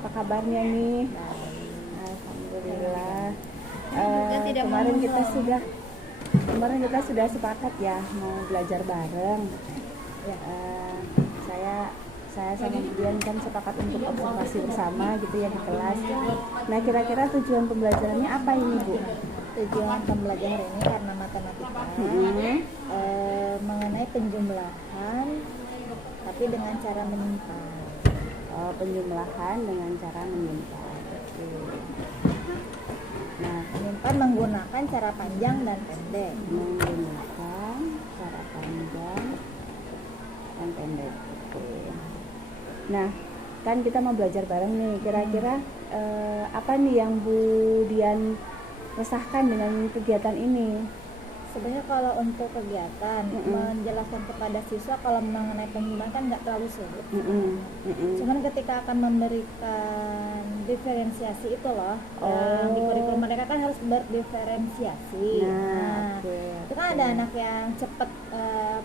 Apa kabarnya nih? Alhamdulillah. Kemarin kita sudah sepakat ya mau belajar bareng. Saya sama Budian kan sepakat untuk observasi bersama gitu ya di kelas. Nah, kira-kira tujuan pembelajarannya apa ini, Bu? Tujuan pembelajaran ini karena matematika mengenai penjumlahan tapi dengan cara menyimpan. Penjumlahan dengan cara menyimpan. Oke. Nah, menyimpan menggunakan cara panjang dan pendek. Menggunakan cara panjang dan pendek. Oke. Nah, kan kita mau belajar bareng nih. Kira-kira apa nih yang Bu Dian resahkan dengan kegiatan ini? Sebenarnya kalau untuk kegiatan menjelaskan kepada siswa kalau mengenai penjumlahan kan nggak terlalu sulit. Cuman ketika akan memberikan diferensiasi itu loh, yang di kurikulum mereka kan harus berdiferensiasi. Itu kan ada anak yang cepat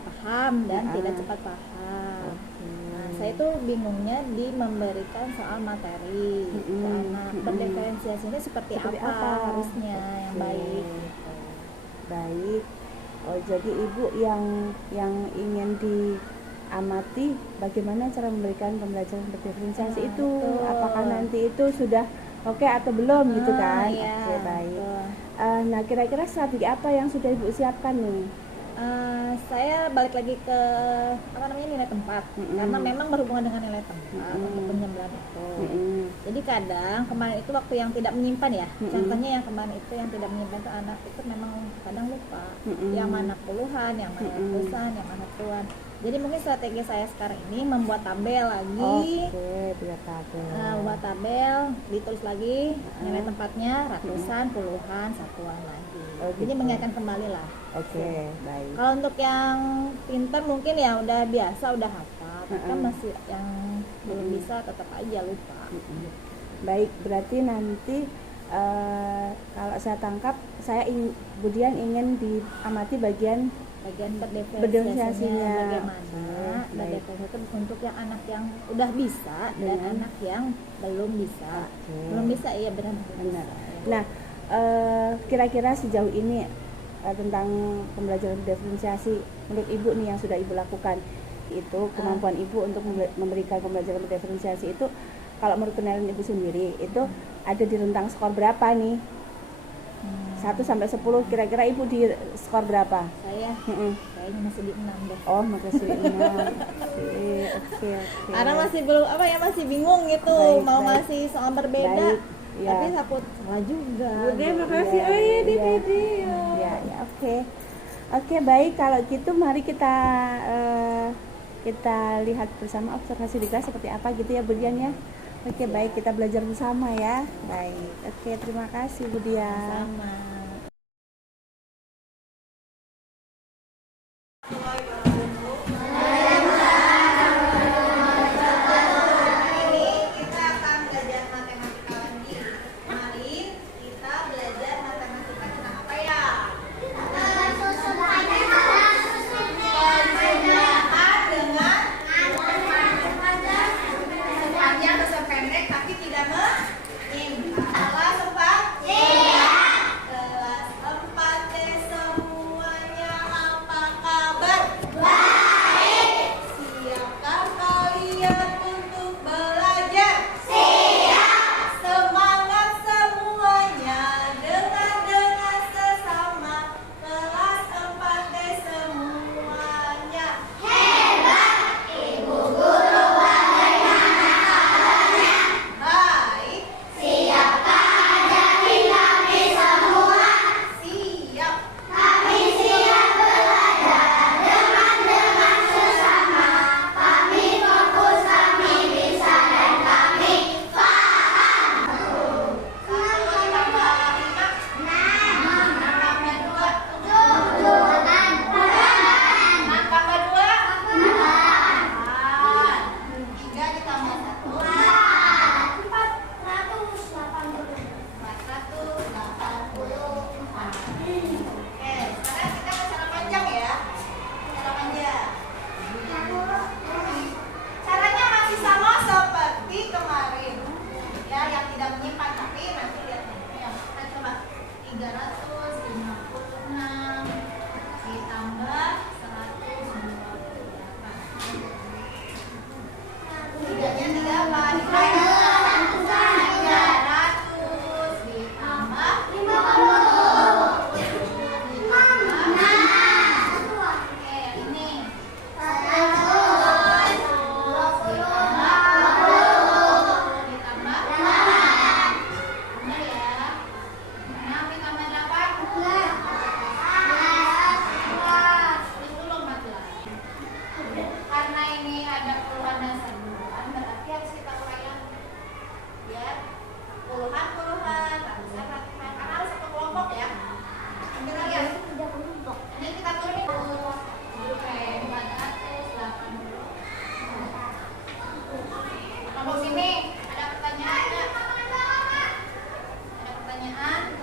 paham dan tidak cepat paham. Nah, saya itu bingungnya di memberikan soal materi. Anak berdiferensiasinya seperti apa harusnya yang baik. Baik. Oh, jadi Ibu yang ingin diamati bagaimana cara memberikan pembelajaran berdiferensiasi itu. Betul. Apakah nanti itu sudah oke atau belum gitu kan? Iya, Oke, baik. Nah, kira-kira strategi apa yang sudah Ibu siapkan nih? Saya balik lagi ke nilai tempat karena memang berhubungan dengan nilai tempat untuk penjumlahan itu. Jadi kadang kemarin itu waktu yang tidak menyimpan ya, contohnya yang kemarin itu yang tidak menyimpan itu anak itu memang kadang lupa yang mana puluhan, yang mana ratusan, yang mana tuan. Jadi mungkin strategi saya sekarang ini membuat tabel lagi. Buat tabel. Buat tabel, ditulis lagi nilai tempatnya ratusan, puluhan, satuan lagi. Jadi mengingatkan kembali lah. Baik. Kalau untuk yang pintar mungkin ya udah biasa, udah hafal. Tapi kan masih yang belum bisa tetap aja lupa. Baik, berarti nanti kalau saya tangkap, Budian ingin diamati bagian berdiferensiasinya bagaimana berdiferensiasi untuk yang anak yang udah bisa dan anak yang belum bisa. Belum bisa, iya benar. Nah, kira-kira sejauh ini tentang pembelajaran diferensiasi menurut Ibu nih yang sudah Ibu lakukan itu kemampuan Ibu untuk memberikan pembelajaran diferensiasi itu kalau menurut penilaian Ibu sendiri itu ada di rentang skor berapa nih? 1 sampai 10 kira-kira Ibu di skor berapa? Saya kayaknya masih di 6 deh. Oh, masih 6. Oke. Karena masih belum masih bingung gitu, ngasih soal berbeda. Tapi takut salah juga. Oke, makasih di video. Oke, baik, kalau gitu mari kita lihat bersama observasi di kelas seperti apa gitu ya Budian ya. Oke, baik, kita belajar bersama ya. Baik. Oke, terima kasih Budian. Sama. 356 ditambah 128. Tiganya 3 apa? Dikalikan 300 ditambah 50 ditambah. Oke, yang ini 100 ditambah 8. Benar ya? 6 ditambah 8 terus dulu 14. Karena ini ada puluhan dan seribuan, berarti harus kita urai biar puluhan, ratusan, karena harus satu kelompok ya. Ambil lagi ya. Ini kita turunin dulu. Oke, 480. Kelompok sini ada pertanyaan nggak? Ada pertanyaan?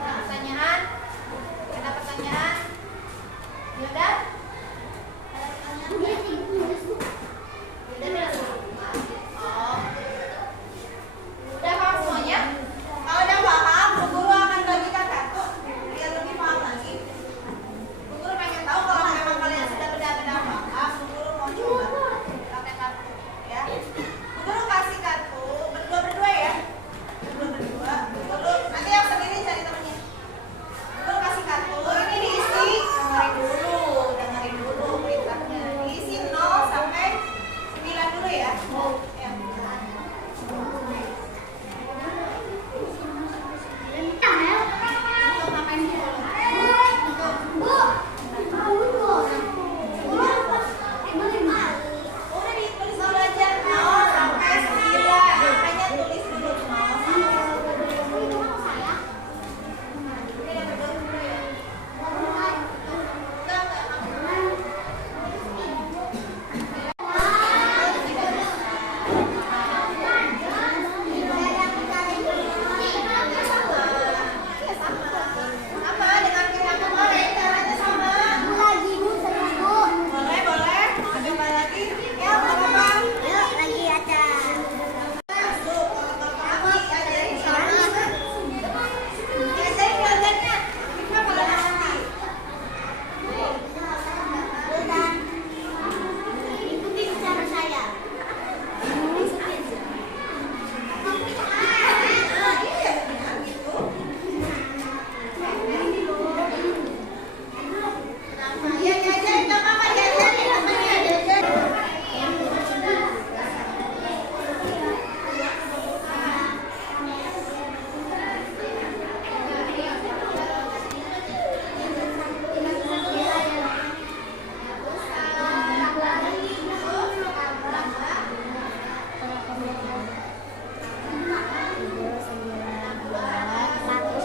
Ada pertanyaan? Ada pertanyaan? Yaudah? Ada pertanyaan? Yaudah, oh. Udah paham semuanya? Kalau udah paham, Bu Guru akan bagikan kartu biar lebih paham lagi. Bu Guru pengen tahu kalau memang kalian sudah benar-benar paham, Bu Guru mau coba pakai kartu ya. Bu Guru kasih kartu berdua ya. Berdua. Bu Guru nanti yang sendiri cari temennya. Bu Guru kasih kartu, ini diisi, dengerin dulu perintahnya. Diisi 0 sampai 9 dulu ya. Ya. Untuk ngapain sih? Udah ditulis dulu aja 0 sampai 9. Makanya tulis dulu 0 sampai 9. Ini dapat dulu ya. Sama dengan kita kemarin, caranya sama. Boleh. Ada apa lagi? Ya, apa? Masuk. Apa ajarin sama? Ajarin belajarnya. Kita kalau nanti. Ikutin cara saya. Ya, diajarin nggak apa-apa, diajarin namanya diajarin.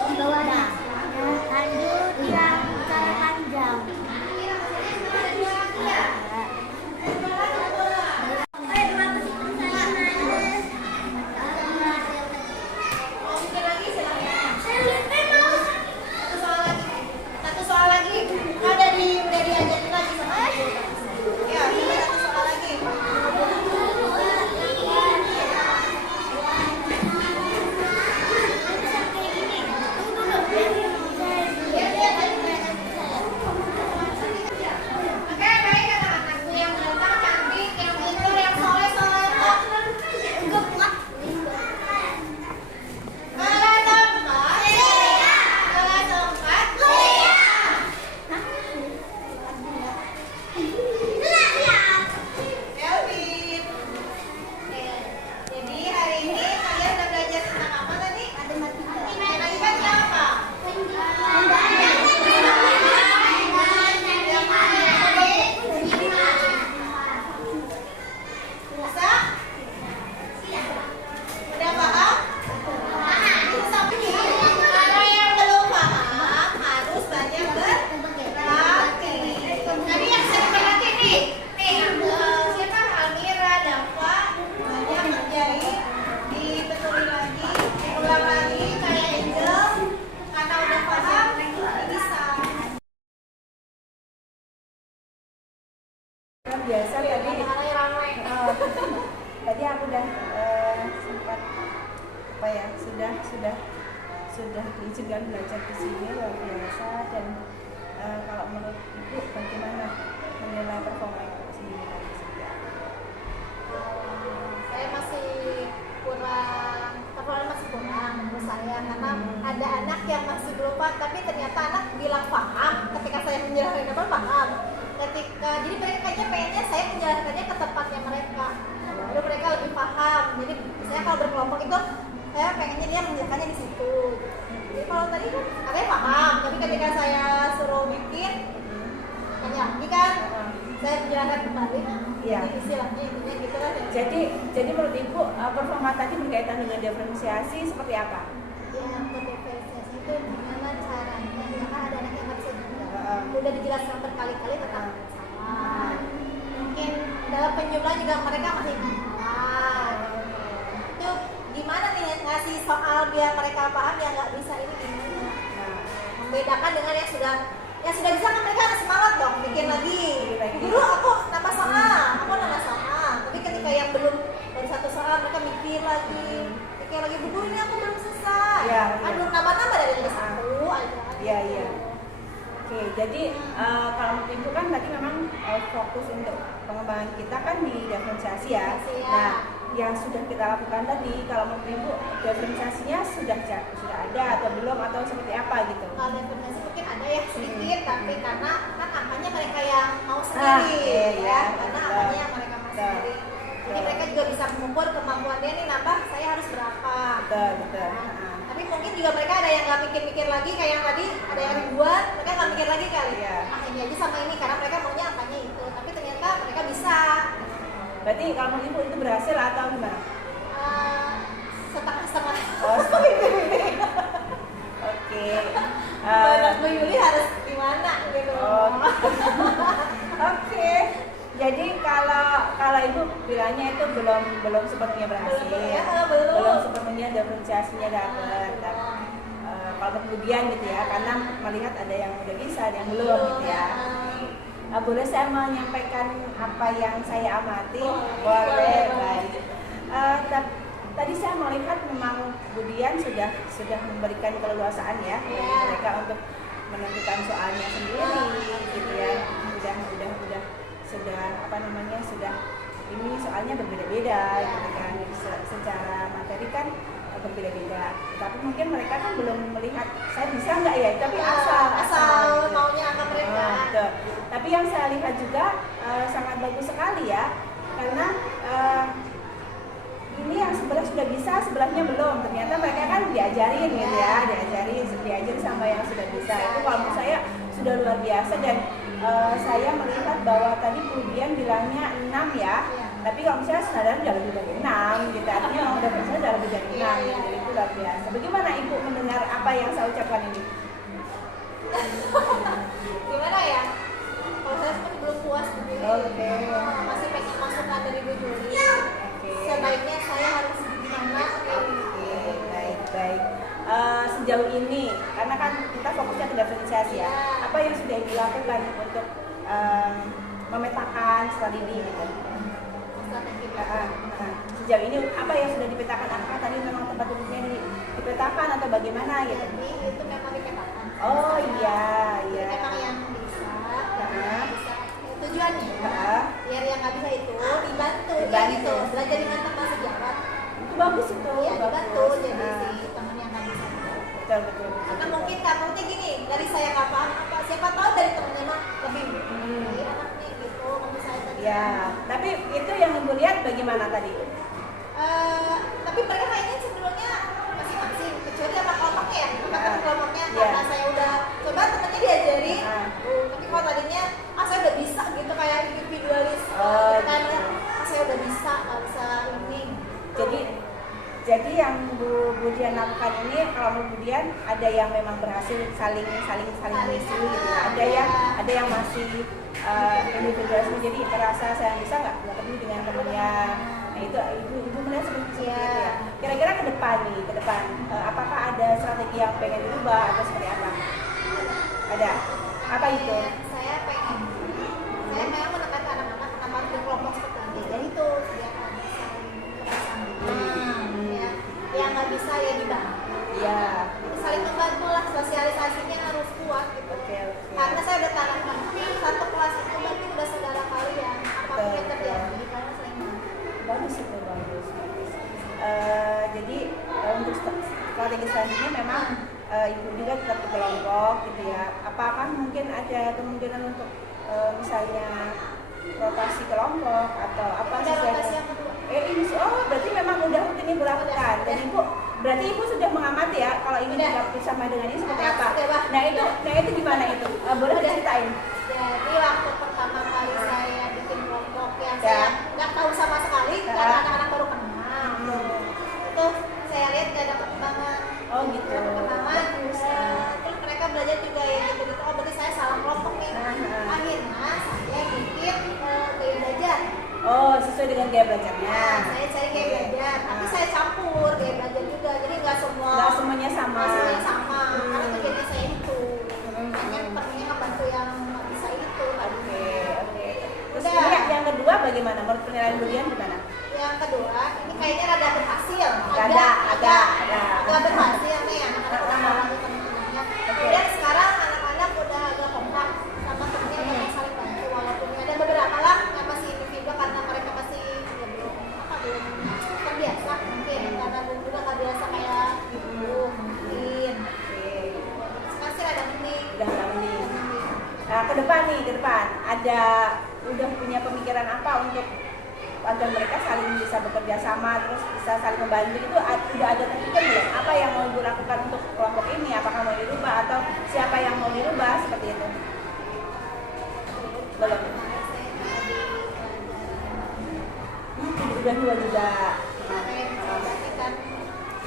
Di bawah dah. Lanjut yang cara panjang. Mau bikin lagi silakan. Satu soal lagi. Udah diajarin lagi sama ibu. Ya, coba satu soal lagi. Oke, baik anak-anakku yang ganteng, cantik, yang pintar, yang soleh. Kelas 4. Kelvin. Jadi hari ini kalian udah belajar tentang apa tadi? Matematika apa? Bisa? Udah paham? Kalau yang belum paham harus banyak berlatih. Tadi yang sering berlatih nih, siapa? Almira, Dafa, banyak ngerjain, dibetulin lagi, diulang lagi, kayak Angel. Karena udah paham, bisa. Biasa tadi tadi aku udah sempat apa ya sudah sudah diizinkan belajar di sini luar biasa. Dan kalau menurut Ibu bagaimana menilai performa Ibu sendiri tadi seperti apa? Saya masih kurang, performa masih kurang menurut saya, karena ada anak yang masih belum paham, tapi ternyata anak bilang paham ketika saya menjelaskan apa paham. Jadi mereka kayaknya pengennya saya menjelaskannya ke tempatnya mereka, lalu mereka lebih paham. Jadi saya kalau berkelompok itu saya pengennya dia menjelaskannya di situ. Jadi kalau tadi kan katanya paham, tapi ketika saya suruh bikin tanya lagi kan, saya menjelaskan kembali. Iya. Jadi istilahnya intinya gitu kan ya. Jadi menurut Ibu performa tadi berkaitan dengan diferensiasi seperti apa? Ya, diferensiasi itu gimana caranya? Karena ada anak yang nggak bisa juga. Udah dijelaskan berkali-kali tetap salah. Mungkin dalam penjumlahan juga mereka masih salah. Itu gimana nih ngasih soal biar mereka paham yang nggak bisa ini gimana? Membedakan dengan yang sudah bisa kan mereka semangat dong bikin lagi. Dulu aku nambah soal, tapi ketika yang belum baru satu soal mereka mikir lagi buku ini aku belum selesai. Ya, Belum nambah dari satu aja. Iya. Oke, jadi kalau menurut Ibu kan tadi memang fokus untuk pengembangan kita kan di diferensiasi ya. Nah, yang sudah kita lakukan tadi, kalau menurut Ibu diferensiasinya sudah ada atau belum atau seperti apa gitu? Kalau diferensiasi mungkin ada ya sedikit, tapi karena kan angkanya mereka yang mau sendiri, karena angkanya yang mereka mau sendiri. Jadi mereka juga bisa mengukur kemampuannya nih nambah saya harus berapa. Betul. Tapi mungkin juga mereka ada yang nggak mikir-mikir lagi kayak yang tadi ada yang ribuan, mereka nggak mikir lagi kali. Iya. Ini aja sama ini karena mereka maunya angkanya itu, tapi ternyata mereka bisa. Berarti kalau menurut Ibu itu berhasil atau gimana? Setengah-setengah. Oh, Oke. Menurut Bu Yuli harus gimana gitu. Oke. Jadi kalau Ibu bilangnya itu belum sepenuhnya berhasil. Belum sepenuhnya diferensiasinya dapat. Kalau kemudian gitu ya, karena melihat ada yang udah bisa, ada yang belum gitu ya. Boleh saya menyampaikan apa yang saya amati? Boleh, baik. Tadi saya melihat memang Budian sudah memberikan keleluasaan ya bagi mereka untuk menentukan soalnya sendiri gitu ya. Sudah ini soalnya berbeda-beda gitu kan. Secara materi kan berbeda-beda. Tapi mungkin mereka kan belum melihat saya bisa nggak ya, tapi asal maunya angka mereka. Tapi yang saya lihat juga sangat bagus sekali ya, karena ini yang sebelah sudah bisa, sebelahnya belum. Ternyata mereka kan diajarin gitu ya, diajarin sama yang sudah bisa. Itu kalau menurut saya sudah luar biasa. Dan saya melihat bahwa tadi kemudian bilangnya 6 ya, tapi kalau misalnya sebenarnya udah lebih dari 6 gitu, artinya memang udah bisa udah lebih dari 6 gitu. Jadi itu luar biasa. Bagaimana Ibu mendengar apa yang saya ucapkan ini? Gimana ya? Kalau saya seperti belum puas sendiri. Oke. Masih pengen masukan dari Bu Juli. Sebaiknya saya harus gimana? Baik. Sejauh ini, karena kan kita fokusnya ke diferensiasi ya, apa yang sudah dilakukan untuk memetakan strategi gitu? Sejauh ini apa yang sudah dipetakan? Apakah tadi memang tempat duduknya dipetakan atau bagaimana gitu? Jadi itu memang dipetakan. Oh iya. Memang yang bisa. Tujuannya biar yang nggak bisa itu dibantu. Ya gitu. Belajar dengan teman sejawat. Itu bagus itu. Iya, dibantu jadi si teman yang nggak bisa. Betul. Karena mungkin takutnya gini, dari saya nggak paham apa, siapa tahu dari temennya mah lebih dari anaknya gitu, kalau saya tadi. Ya, tapi itu yang Ibu lihat bagaimana tadi? Tapi mereka kayaknya cenderungnya masing-masing, kecuali sama kelompoknya ya, sama kelompoknya karena saya udah coba temennya diajarin, tapi kalau tadinya saya udah bisa gitu kayak individualis, karena saya udah bisa, nggak bisa ini. Jadi yang Bu Budian lakukan ini, kalau menurut Budian ada yang memang berhasil saling mengisi gitu. Ada yang masih individualis, jadi merasa saya bisa nggak ketemu dengan temannya. Nah itu ibu melihat seperti itu ya. Kira-kira ke depan apakah ada strategi yang pengen dirubah atau seperti apa? Ada. Apa itu? Saya memang menekan anak-anak kenapa harus berkelompok seperti itu. Jadi itu dia kan yang nggak bisa ya dibantu. Iya. Saling membantu lah, sosialisasinya harus kuat gitu. Oke. Karena saya udah tanamkan satu kelas itu berarti udah saudara kalian. Apapun yang terjadi, karena saling membantu. Bagus itu, bagus. Jadi untuk strategi selanjutnya memang ibu juga tetap di kelompok gitu ya. Apakah mungkin ada kemungkinan untuk misalnya rotasi kelompok atau apa Ada sesuai rotasi yang kedua. berarti memang udah rutin ibu lakukan. Dan ibu berarti ibu sudah mengamati ya kalau ingin Udah. digabung sama dengan ini seperti apa. Sudah, Bah. Nah itu gimana itu? Boleh Udah. diceritain? Jadi waktu pertama kali saya bikin kelompok yang Ya. saya nggak tahu sama sekali Ya. karena anak-anak baru kenal. Itu saya lihat gak ada perkembangan. Oh gitu. Ada perkembangan. Terus mereka belajar juga ya gitu-gitu. Oh berarti saya salah kelompok nih. Akhirnya saya bikin gaya belajar. Oh sesuai dengan gaya belajarnya. Nah, saya cari gaya belajar, tapi saya campur gaya belajar juga. Jadi nggak Nggak semuanya sama. nggak semuanya sama. Karena tujuannya saya itu. Hanya perlunya ngebantu yang nggak bisa itu. Oke. Terus Udah. ini yang kedua bagaimana? Menurut penilaian Budian gimana? Yang kedua, ini kayaknya rada berhasil. Ada. Agak berhasil nih anak-anak udah membantu teman-temannya. Kemudian sekarang anak-anak udah agak kompak sama temennya udah saling bantu. Walaupun ada beberapa lah yang masih individu karena mereka masih ya belum terbiasa mungkin karena belum juga nggak biasa kayak gitu mungkin. Sekarang sih ada mending. Udah mending. Nah, ke depan ada udah punya pemikiran apa untuk agar mereka saling bisa bekerja sama terus bisa saling membantu itu udah ada terpikir belum apa yang mau ibu lakukan untuk kelompok ini, apakah mau dirubah atau siapa yang mau dirubah seperti itu? Belum. Udah dua juga. Berarti kan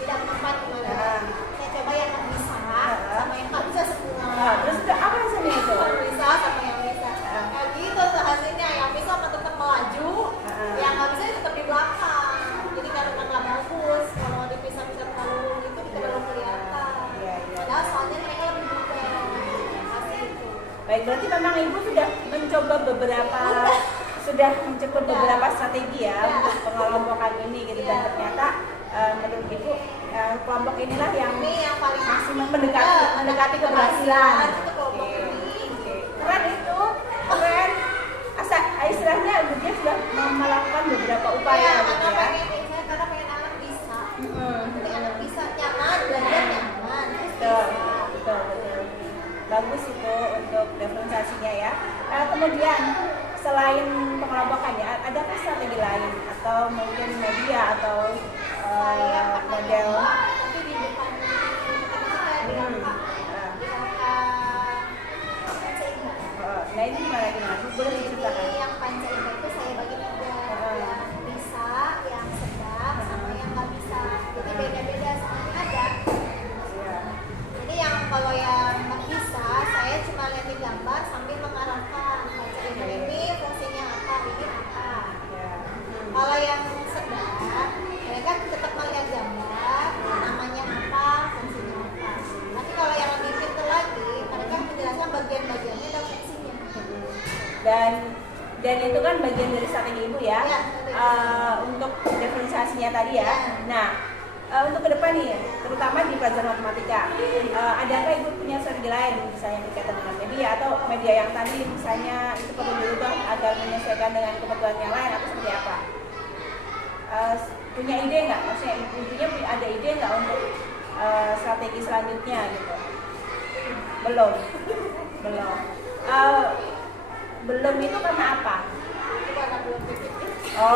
tidak mempan gimana. Saya coba yang bisa sama yang nggak bisa semua. Terus apa hasilnya itu? Yang bisa sama yang bisa. Kayak gitu tuh hasilnya, yang bisa tetap melaju, yang nggak bisa tetap di belakang. Jadi karena nggak bagus kalau dipisah-pisah terlalu itu kita belum kelihatan. Padahal soalnya mereka lebih muda. Hasil itu. Baik, berarti memang ibu sudah mencoba beberapa strategi ya untuk pengelompokan ini gitu dan ternyata menurut ibu kelompok inilah yang paling maksimum mendekati keberhasilan. Itu kelompok ini. Keren itu, keren. Istilahnya dia sudah melakukan beberapa upaya gitu ya. Karena pengen anak bisa. Penting anak bisa nyaman, belajar nyaman. Betul. Bagus itu untuk diferensiasinya ya. Kemudian selain pengelompokannya, adakah strategi lain atau mungkin media atau Saya model? tapi di depan di angka Nah ini gimana? Boleh diceritakan? Jadi yang Pancasila itu saya bagi tiga, yang bisa, yang sedang, sama yang nggak bisa. Jadi beda-beda semuanya ada. Jadi yang kalau yang nggak bisa, saya cuma lihat gambar sambil mengarahkan Pancasila ini fungsinya apa, ini apa. Kalau yang sedang, mereka tetap melihat gambar, namanya apa, fungsinya apa. Tapi kalau yang lebih pintar lagi, mereka menjelaskan bagian-bagiannya dan fungsinya. Dan itu kan bagian dari strategi ibu ya, untuk diferensiasinya tadi ya. Nah untuk ke depan nih, terutama di pelajaran matematika, adakah ibu punya strategi lain misalnya berkaitan dengan media atau media yang tadi misalnya itu perlu dirubah agar menyesuaikan dengan kebutuhan yang lain atau seperti apa? Punya ide nggak? Maksudnya ibunya ada ide nggak untuk strategi selanjutnya gitu? Belum. Belum itu karena apa? Itu karena belum pikir. Oh,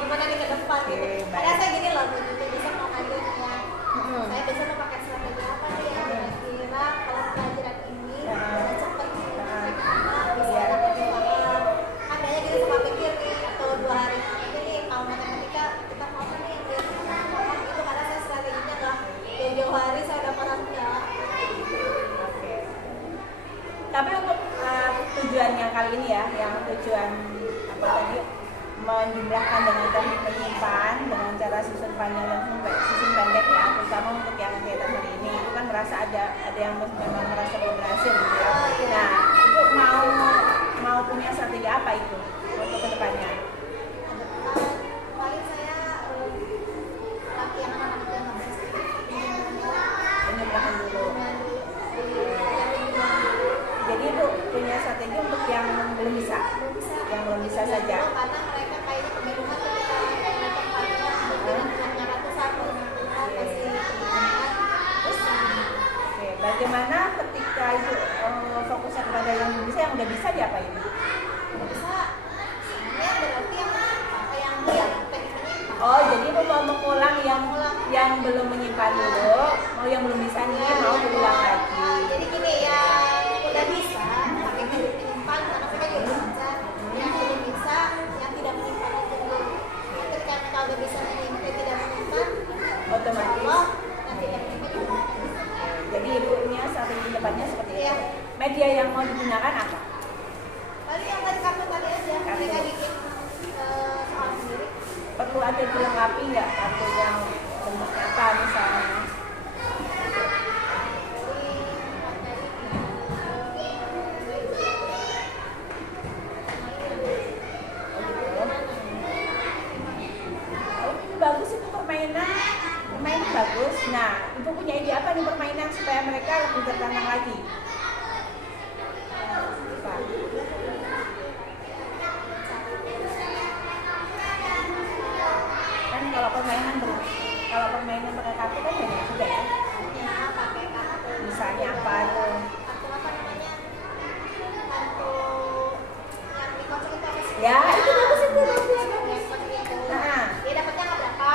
Gimana nih ke depan gitu. Karena saya gini loh, besok mau ngajar ya. Saya besok mau pakai strategi apa nih ya? Kira-kira kalau pelajaran ini bisa cepet bisa lebih paham. Adanya gitu sama pikir nih atau 2 hari nanti nih kalau matematika kita mau apa nih yang biar paham itu karena saya strateginya adalah jauh-jauh hari saya udah paham enggak. Tapi untuk tujuannya kali ini ya, yang tujuan apa tadi menjumlahkan dengan teknik menyimpan dengan cara susun panjang dan susun pendek ya, terutama untuk yang kegiatan hari ini itu kan merasa ada yang memang merasa belum berhasil gitu ya. Nah, ibu mau punya strategi apa itu untuk kedepannya? Paling saya latihan anak-anak yang nggak bisa yang belum menyimpan dulu, mau yang belum bisa nih mau diulang lagi. Jadi gini ya, udah bisa pakai kredit menyimpan karena mereka juga bisa. Yang belum bisa, yang tidak menyimpan itu dulu. Ketika mereka udah bisa menyimpan, tidak menyimpan, Otomatis. Allah yang tidak menyimpan juga. Jadi ibunya strategi depannya seperti Iya. itu. Media yang mau digunakan apa? Paling yang tadi kartu tadi aja, Kartu. mereka bikin soal sendiri. Perlu ada dilengkapi nggak kartu yang bentuknya apa misalnya? Oh, ini bagus itu permainan bagus. Nah, ibu punya ide apa nih permainan supaya mereka lebih tertantang lagi? Apa? Kan kalau permainan pakai kartu kan banyak juga ya. Ya, pakai kartu. Misalnya apa tuh? Kartu apa namanya? Kartu yang dikocok itu apa sih? Ya, itu bagus itu. Yang dikocok itu. Nah. Dia dapatnya nggak berapa?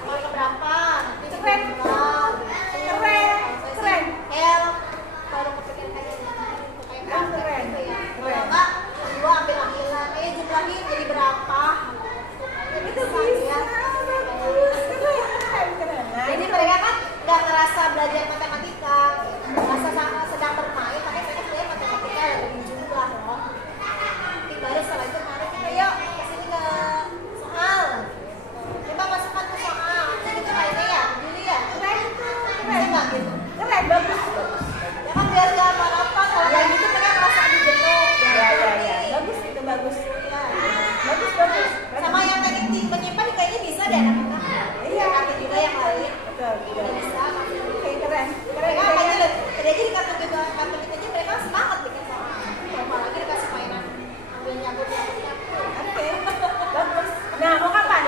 Kalau nggak berapa? Nanti Keren. dijual. Keren. Hel, kalau kepikiran kayak gitu, kayak Ah, keren. gitu ya. Keren. Kalau nggak, gua ambil-ambilan. Jumlahnya jadi berapa? Itu bisa. Bagus. Keren. Nah, Jadi mereka kan nggak ngerasa belajar matematika, ngerasa sedang bermain, tapi mereka sebenarnya matematika lebih jumlah loh. Nanti baru setelah itu mari kita yuk kesini ke soal. Coba masukkan ke soal. Jadi gitu kayaknya ya, dulu ya. keren itu. Bisa nggak gitu? Keren, bagus. Ya kan biar nggak monoton. Kalau kayak gitu mereka merasa jenuh. Ya. Bagus itu bagus. Ya. Bagus. Sama yang teknik menyimpan kayaknya bisa deh anak-anak. Iya. Nanti juga yang lain. Betul. Udah bisa. Oke, keren. Mereka apa idenya. aja tadi aja di kartu juga kartu kita aja mereka semangat bikin soal. Apalagi dikasih mainan ambil nyabu. Oke, bagus. Nah, mau kapan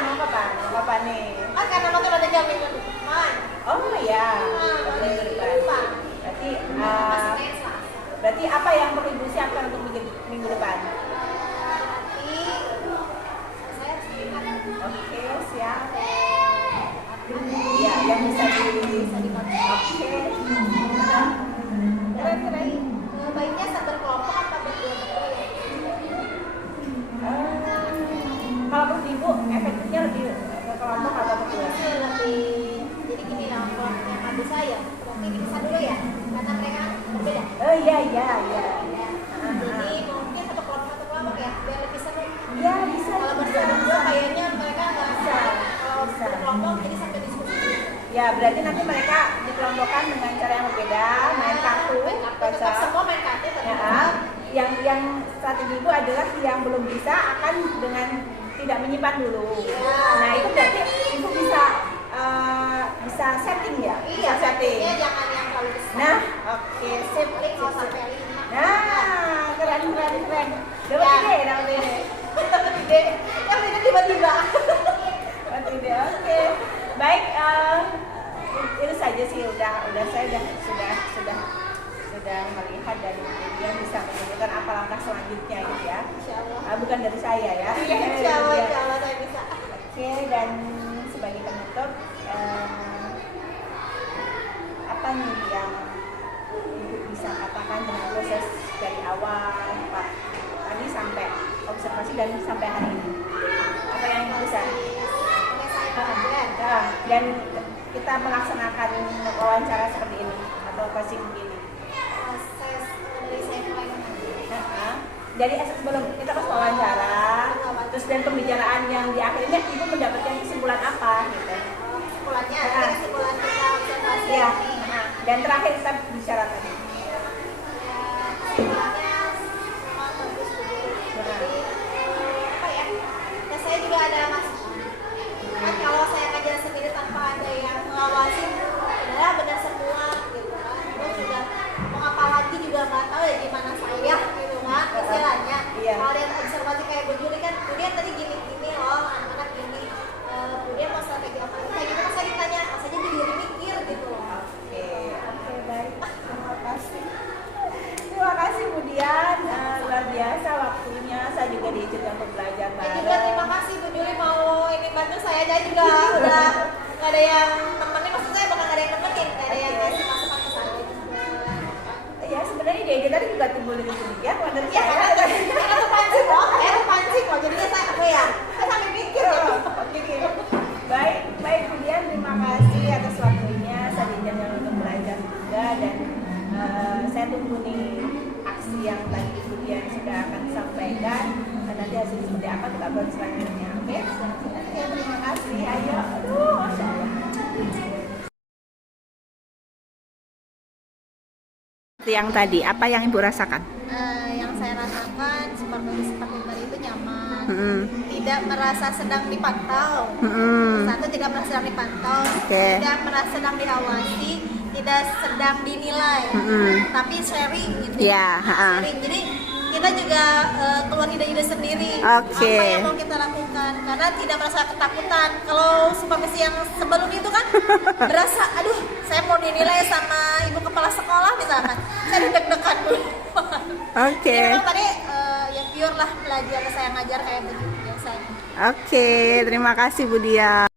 nih? Kan karena motor ada jam minggu depan. Oh ya, Nah, minggu depan. depan. Berarti, Masih Senin Selasa. berarti apa yang perlu ibu siapkan untuk minggu depan? Nanti saya harus bikin Oke, siap. Iya, yang bisa di. Oke. Keren. baiknya satu kelompok apa berdua ya? Kalau menurut ibu, efektifnya lebih ke kelompok atau berdua? Sih lebih jadi gini lah kalau yang adik saya berarti bisa dulu ya karena mereka berbeda. Oh iya. Jadi mungkin satu kelompok ya biar lebih seru. Iya, bisa. Kalau berdua kayaknya mereka nggak bisa. Kalau Bisa. berkelompok jadi sampai diskusi. Ya, berarti nanti mereka dikelompokkan dengan cara yang berbeda, main kartu, Tetap baca. semua main kartu Ya, yang strategi ibu adalah yang belum bisa akan dengan tidak menyimpan dulu. Iya. Nah, itu berarti ibu bisa setting ya? Iya, Bisa setting. settingnya jangan yang terlalu besar. Nah, oke, sip. Paling kalau sampai 5. Nah, keren. Ya. Dapat ide. Gede. Yang ini tiba-tiba. Dapat ide, oke. Baik, itu saja sih saya sudah melihat dan kemudian bisa menunjukkan apa langkah selanjutnya gitu ya. Insyaallah. Bukan dari saya ya. Iya, insyaallah saya bisa. Oke, dan sebagai penutup apa nih yang ibu bisa katakan dengan proses dari awal Pak tadi sampai observasi dan sampai hari ini? Apa yang ibu bisa? Oke, saya belajar. Nah, dan kita melaksanakan wawancara seperti ini atau coaching begini. Proses dari saya mulai mengajar. Nah, dari sebelum kita pas wawancara, terus dan pembicaraan yang di akhirnya ibu mendapatkan kesimpulan apa gitu? Kesimpulannya, ini kesimpulan kita observasi Ya, ini. dan terakhir kita bicara tadi. Kesimpulannya memang bagus dulu. Jadi apa ya? Dan saya juga ada kan kalau saya ngajar sendiri tanpa ada yang mengawasi, benar semua gitu kan. Terus juga mau apa lagi juga nggak tahu ya gimana saya gitu kan istilahnya. Iya. Kalau lihat observasi kayak Bu Juli kan, kemudian tadi gini loh, anak-anak gini. Kemudian mau strategi apa? Kayak gitu kan saya ditanya, saya jadi mikir gitu loh. Oke, baik. yang nemenin, maksud saya bukan nggak ada yang nemenin, nggak ada yang ngasih masukan ke saya. Ya sebenarnya ide tadi juga timbul dari demikian menurut Iya, saya. karena terpancing loh, jadinya saya sampai mikir ya. Oke. Baik Budian, terima kasih atas waktunya. Saya dijanjikan untuk belajar juga dan saya tunggu nih aksi yang tadi Budian sudah akan sampaikan. Dan nanti hasilnya seperti apa kita bahas selanjutnya. Oke, terima kasih. Ayo, aduh, masya Allah. Yang tadi, apa yang Ibu rasakan? Yang saya rasakan seperti tadi itu nyaman, tidak merasa sedang dipantau. Satu, tidak merasa sedang dipantau, tidak merasa sedang diawasi, tidak sedang dinilai, tapi sharing gitu. Sharing. Jadi kita juga keluar ide-ide sendiri apa yang mau kita lakukan karena tidak merasa ketakutan. Kalau supervisi yang sebelum itu kan berasa aduh saya mau dinilai sama ibu kepala sekolah misalkan, saya deg-degan dulu. Jadi memang tadi ya pure lah belajar, saya ngajar kayak begitu biasanya. Oke, terima kasih Bu Dia.